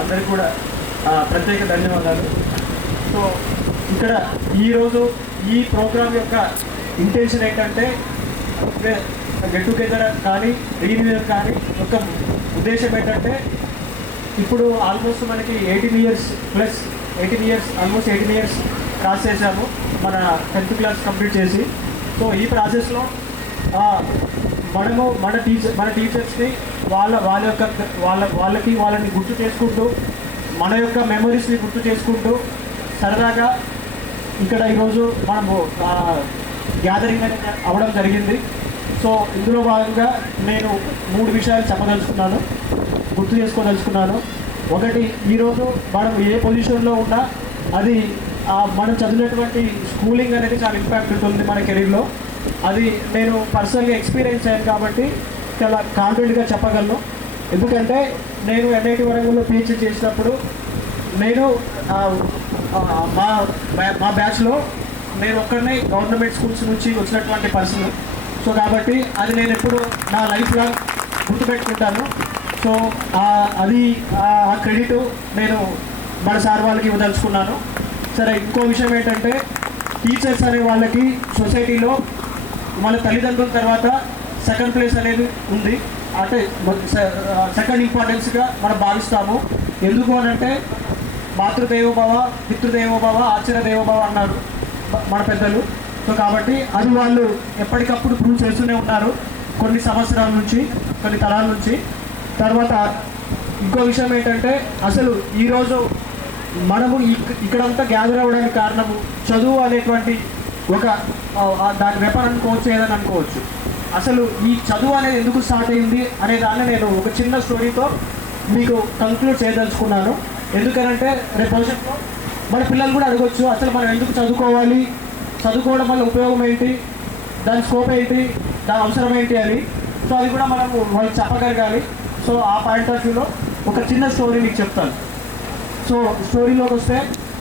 అందరికీ కూడా ప్రత్యేక ధన్యవాదాలు. సో ఇక్కడ ఈరోజు ఈ ప్రోగ్రామ్ యొక్క ఇంటెన్షన్ ఏంటంటే గెట్ టుగెదర్ కానీ రీయూనియన్ కానీ యొక్క ఉద్దేశం ఏంటంటే ఇప్పుడు ఆల్మోస్ట్ మనకి eighteen years plus eighteen years almost eighteen years cross చేశాము మన టెన్త్ క్లాస్ కంప్లీట్ చేసి. సో ఈ ప్రాసెస్లో మనము మన టీచర్ మన టీచర్స్ని వాళ్ళ వాళ్ళ యొక్క వాళ్ళ వాళ్ళకి వాళ్ళని గుర్తు చేసుకుంటూ మన యొక్క మెమరీస్ని గుర్తు చేసుకుంటూ సరదాగా ఇక్కడ ఈరోజు మనము గ్యాదరింగ్ అనేది అవ్వడం జరిగింది. సో ఇందులో భాగంగా నేను మూడు విషయాలు చెప్పదలుచుకున్నాను గుర్తు చేసుకోదలుచుకున్నాను. ఒకటి ఈరోజు మనం ఏ పొజిషన్లో ఉన్నా అది మనం చదివినటువంటి స్కూలింగ్ అనేది చాలా ఇంపాక్ట్ ఉంటుంది మన కెరీర్లో అది నేను పర్సనల్గా ఎక్స్పీరియన్స్ అయ్యాను కాబట్టి చాలా కాన్ఫిడెంట్గా చెప్పగలను. ఎందుకంటే నేను ఎన్ఐటి వరంగల్లో పిహెచ్డి చేసినప్పుడు నేను మా మా- బ్యాచ్లో నేను ఒక్కడనే గవర్నమెంట్ స్కూల్స్ నుంచి వచ్చినటువంటి పర్సన్ సో కాబట్టి అది నేను ఎప్పుడు నా లైఫ్ లాంగ్ గుర్తుపెట్టుకుంటాను. సో అది ఆ క్రెడిట్ నేను మన సార్ వాళ్ళకి ఇవ్వదలుచుకున్నాను. సరే ఇంకో విషయం ఏంటంటే టీచర్స్ అనే వాళ్ళకి సొసైటీలో మన తల్లిదండ్రుల తర్వాత సెకండ్ ప్లేస్ అనేది ఉంది. అంటే సెకండ్ ఇంపార్టెన్స్గా మనం భావిస్తాము. ఎందుకు అని అంటే మాతృదేవోభవ పితృదేవోభవ ఆచార్యదేవోభవ అన్నారు మన పెద్దలు. సో కాబట్టి అది వాళ్ళు ఎప్పటికప్పుడు ప్రూవ్ చేస్తూనే ఉన్నారు. కొన్ని సంవత్సరాల నుంచి కొన్ని తరాల నుంచి. తర్వాత ఇంకో విషయం ఏంటంటే అసలు ఈరోజు మనము ఇక్కడంతా గ్యాదర్ అవ్వడానికి కారణము చదువు అనేటువంటి ఒక దాని వెపన్ అనుకోవచ్చు ఏదని అనుకోవచ్చు. అసలు ఈ చదువు అనేది ఎందుకు స్టార్ట్ అయింది అనే దాన్ని నేను ఒక చిన్న స్టోరీతో మీకు కంక్లూడ్ చేయదలుచుకున్నాను. ఎందుకనంటే రేపు భవిష్యత్తులో మన పిల్లలు కూడా అడగొచ్చు అసలు మనం ఎందుకు చదువుకోవాలి? చదువుకోవడం వల్ల ఉపయోగం ఏంటి? దాని స్కోప్ ఏంటి? దాని అవసరం ఏంటి అని. సో అది కూడా మనం వాళ్ళు చెప్పగలగాలి. సో ఆ పాయింట్ ఆఫ్ వ్యూలో ఒక చిన్న స్టోరీ మీకు చెప్తాను. సో స్టోరీలోకి వస్తే